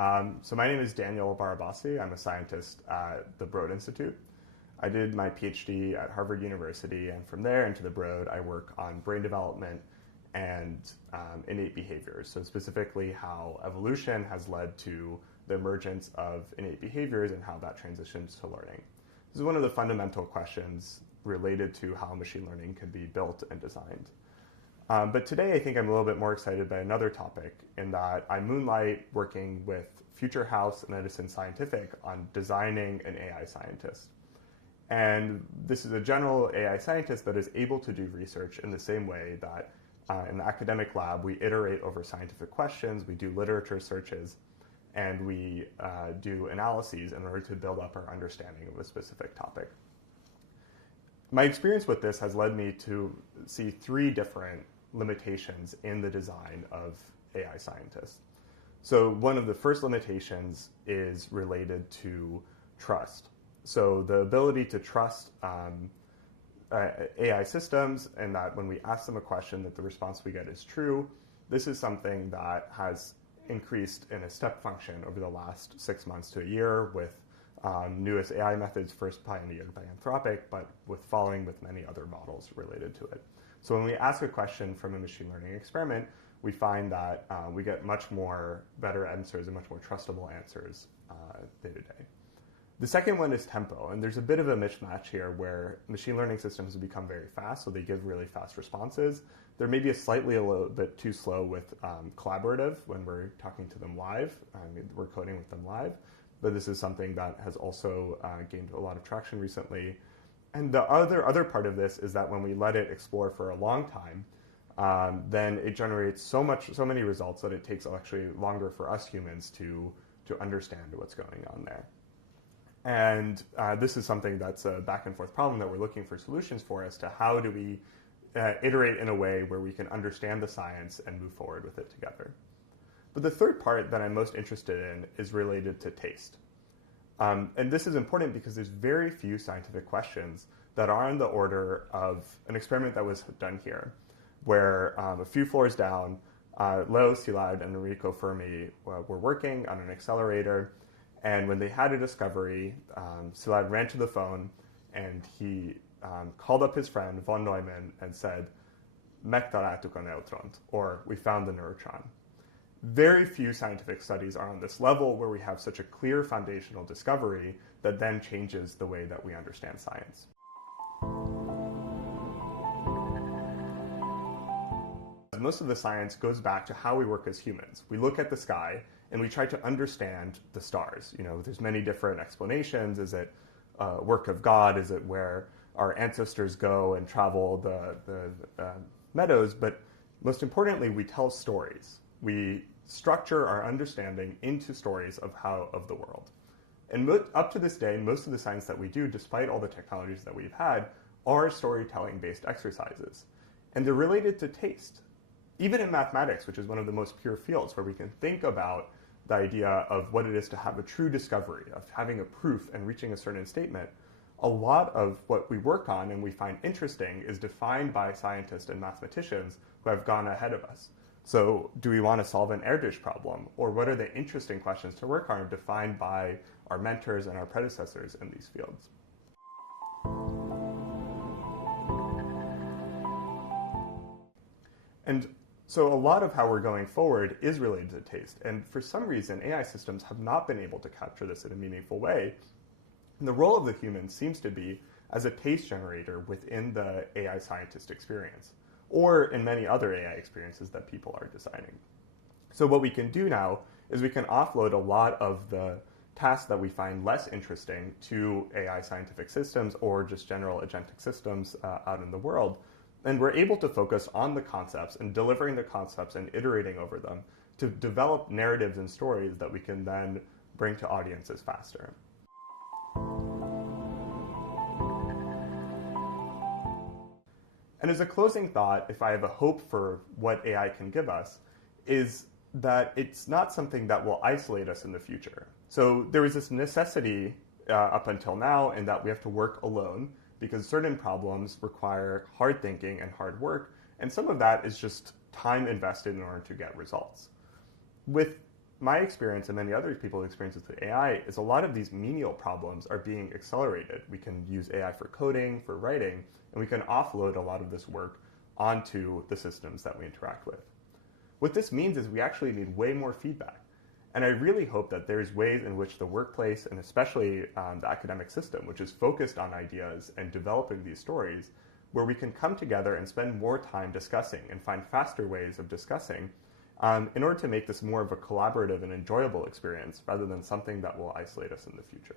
So my name is Daniel Barabasi. I'm a scientist at the Broad Institute. I did my PhD at Harvard University, and from there into the Broad, I work on brain development and innate behaviors. So specifically how evolution has led to the emergence of innate behaviors and how that transitions to learning. This is one of the fundamental questions related to how machine learning can be built and designed. But today I think I'm a little bit more excited by another topic in that I moonlight working with Future House and Edison Scientific on designing an AI scientist. And this is a general AI scientist that is able to do research in the same way that in the academic lab we iterate over scientific questions, we do literature searches, and we do analyses in order to build up our understanding of a specific topic. My experience with this has led me to see three different limitations in the design of AI scientists. So one of the first limitations is related to trust. So the ability to trust AI systems, and that when we ask them a question that the response we get is true. This is something that has increased in a step function over the last 6 months to a year with newest AI methods first pioneered by Anthropic, but following with many other models related to it. So when we ask a question from a machine learning experiment, we find that we get much more better answers and much more trustable answers day to day. The second one is tempo, and there's a bit of a mismatch here where machine learning systems have become very fast, so they give really fast responses. They're maybe a little bit too slow with collaborative when we're talking to them live. We're coding with them live, but this is something that has also gained a lot of traction recently. And the other part of this is that when we let it explore for a long time, then it generates so many results that it takes actually longer for us humans to understand what's going on there. And this is something that's a back and forth problem that we're looking for solutions for as to how do we iterate in a way where we can understand the science and move forward with it together. But the third part that I'm most interested in is related to taste. And this is important because there's very few scientific questions that are on the order of an experiment that was done here, where a few floors down, Leo Szilard and Enrico Fermi were working on an accelerator, and when they had a discovery, Szilard ran to the phone and he called up his friend von Neumann and said, "Megtaláltuk a neutront," or "We found the neutron." Very few scientific studies are on this level where we have such a clear foundational discovery that then changes the way that we understand science. Most of the science goes back to how we work as humans. We look at the sky and we try to understand the stars. There's many different explanations. Is it work of God? Is it where our ancestors go and travel the meadows? But most importantly, we tell stories. We structure our understanding into stories of the world. And up to this day, most of the science that we do, despite all the technologies that we've had, are storytelling-based exercises. And they're related to taste. Even in mathematics, which is one of the most pure fields where we can think about the idea of what it is to have a true discovery, of having a proof and reaching a certain statement, a lot of what we work on and we find interesting is defined by scientists and mathematicians who have gone ahead of us. So do we want to solve an Erdős problem? Or what are the interesting questions to work on defined by our mentors and our predecessors in these fields? And so a lot of how we're going forward is related to taste. And for some reason, AI systems have not been able to capture this in a meaningful way. And the role of the human seems to be as a taste generator within the AI scientist experience, or in many other AI experiences that people are designing. So what we can do now is we can offload a lot of the tasks that we find less interesting to AI scientific systems or just general agentic systems out in the world. And we're able to focus on the concepts and delivering the concepts and iterating over them to develop narratives and stories that we can then bring to audiences faster. And as a closing thought, if I have a hope for what AI can give us, is that it's not something that will isolate us in the future. So there is this necessity up until now in that we have to work alone because certain problems require hard thinking and hard work, and some of that is just time invested in order to get results. With my experience and many other people's experiences with AI is a lot of these menial problems are being accelerated. We can use AI for coding, for writing, and we can offload a lot of this work onto the systems that we interact with. What this means is we actually need way more feedback. And I really hope that there's ways in which the workplace, and especially the academic system, which is focused on ideas and developing these stories, where we can come together and spend more time discussing and find faster ways of discussing in order to make this more of a collaborative and enjoyable experience rather than something that will isolate us in the future.